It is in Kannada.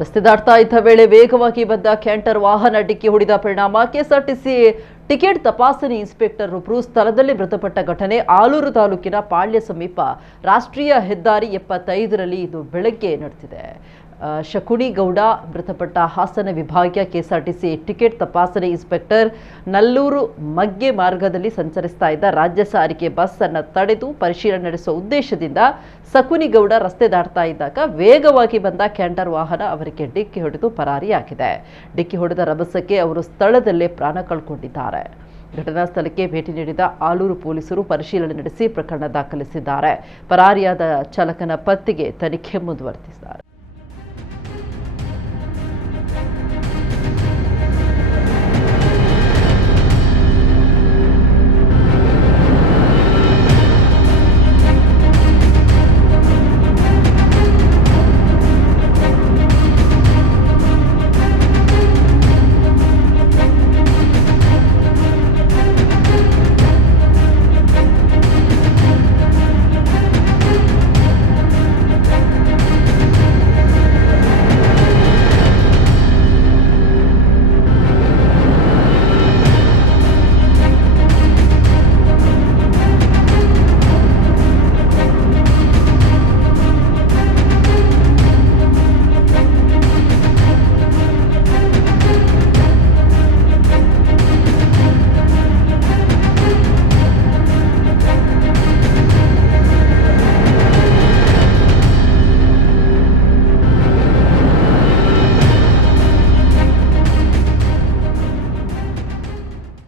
ರಸ್ತೆ ದಾಟ್ತಾ ಇದ್ದ ವೇಳೆ ವೇಗವಾಗಿ ಬಂದ ಕ್ಯಾಂಟರ್ ವಾಹನ ಡಿಕ್ಕಿ ಹೊಡೆದ ಪರಿಣಾಮ ಕೆಎಸ್ಆರ್ಟಿಸಿ ಟಿಕೆಟ್ ತಪಾಸಣೆ ಇನ್ಸ್ಪೆಕ್ಟರ್ ಒಬ್ಬರು ಸ್ಥಳದಲ್ಲಿ ಮೃತಪಟ್ಟ ಘಟನೆ ಆಲೂರು ತಾಲೂಕಿನ ಪಾಳ್ಯ ಸಮೀಪ ರಾಷ್ಟ್ರೀಯ ಹೆದ್ದಾರಿ 75ರಲ್ಲಿ ಇದು ಬೆಳಗ್ಗೆ ನಡೆದಿದೆ. ಶಕುನಿಗೌಡ ಮೃತಪಟ್ಟ ಹಾಸನ ವಿಭಾಗೀಯ ಕೆಎಸ್ಆರ್ಟಿಸಿ ಟಿಕೆಟ್ ತಪಾಸಣೆ ಇನ್ಸ್ಪೆಕ್ಟರ್ ನಲ್ಲೂರು ಮಗ್ಗೆ ಮಾರ್ಗದಲ್ಲಿ ಸಂಚರಿಸ್ತಾ ಇದ್ದ ರಾಜ್ಯ ಸಾರಿಗೆ ಬಸ್ ಅನ್ನು ತಡೆದು ಪರಿಶೀಲನೆ ನಡೆಸುವ ಉದ್ದೇಶದಿಂದ ಶಕುನಿಗೌಡ ರಸ್ತೆ ದಾಟ್ತಾ ಇದ್ದಾಗ ವೇಗವಾಗಿ ಬಂದ ಕ್ಯಾಂಟರ್ ವಾಹನ ಅವರಿಗೆ ಡಿಕ್ಕಿ ಹೊಡೆದು ಪರಾರಿಯಾಗಿದೆ. ಡಿಕ್ಕಿ ಹೊಡೆದ ರಭಸಕ್ಕೆ ಅವರು ಸ್ಥಳದಲ್ಲೇ ಪ್ರಾಣ ಕಳ್ಕೊಂಡಿದ್ದಾರೆ. ಘಟನಾ ಸ್ಥಳಕ್ಕೆ ಭೇಟಿ ನೀಡಿದ ಆಲೂರು ಪೊಲೀಸರು ಪರಿಶೀಲನೆ ನಡೆಸಿ ಪ್ರಕರಣ ದಾಖಲಿಸಿದ್ದಾರೆ. ಪರಾರಿಯಾದ ಚಾಲಕನ ಪತ್ತೆಗೆ ತನಿಖೆ ಮುಂದುವರೆಸಿದ್ದಾರೆ.